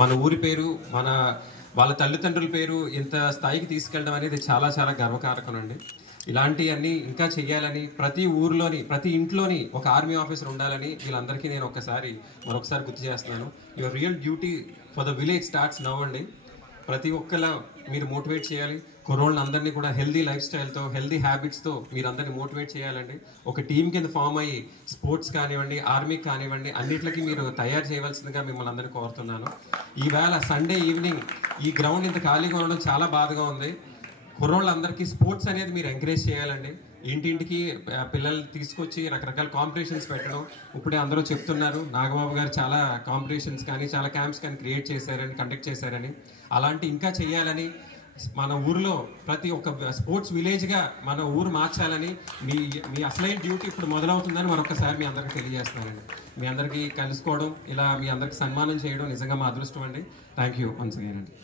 మన ఊరి పేరు, వాళ్ళ తల్లిదండ్రుల పేరు ఇంత స్థాయికి తీసుకెళ్ళడం అనేది చాలా చాలా గర్వకారకం అండి. ఇలాంటివన్నీ ఇంకా చెయ్యాలని, ప్రతి ఊర్లోని ప్రతి ఇంట్లోని ఒక ఆర్మీ ఆఫీసర్ ఉండాలని వీళ్ళందరికీ నేను మరొకసారి గుర్తు చేస్తున్నాను. Your real duty for the village starts now అండి. ప్రతి ఒక్కలా మీరు మోటివేట్ చేయాలి. కుర్రోళ్ళని అందరినీ కూడా హెల్దీ లైఫ్ స్టైల్తో, హెల్దీ హ్యాబిట్స్తో మీరు అందరినీ మోటివేట్ చేయాలండి. ఒక టీం కింద ఫామ్ అయ్యి స్పోర్ట్స్ కానివ్వండి, ఆర్మీకి కానివ్వండి, అన్నిట్లకి మీరు తయారు చేయవలసిందిగా మిమ్మల్ని అందరినీ కోరుతున్నాను. ఈవేళ సండే ఈవినింగ్ ఈ గ్రౌండ్ ఇంత ఖాళీగా ఉండడం చాలా బాధగా ఉంది. కుర్రోళ్ళందరికీ స్పోర్ట్స్ అనేది మీరు ఎంకరేజ్ చేయాలండి. ఇంటింటికి పిల్లలు తీసుకొచ్చి రకరకాల కాంపిటీషన్స్ పెట్టడం. ఇప్పుడే అందరూ చెప్తున్నారు, నాగబాబు గారు చాలా కాంపిటీషన్స్ కానీ చాలా క్యాంప్స్ కానీ కండక్ట్ చేశారని. అలాంటి ఇంకా చేయాలని, మన ఊరిలో ప్రతి ఒక్క స్పోర్ట్స్ విలేజ్గా మన ఊరు మార్చాలని మీ అసలైన డ్యూటీ ఇప్పుడు మొదలవుతుందని మరొకసారి మీ అందరికీ తెలియజేస్తున్నానండి. మీ అందరికీ కలుసుకోవడం, ఇలా మీ అందరికీ సన్మానం చేయడం నిజంగా మా అదృష్టం అండి. థ్యాంక్ యూ వన్స్ అగైన్ అండి.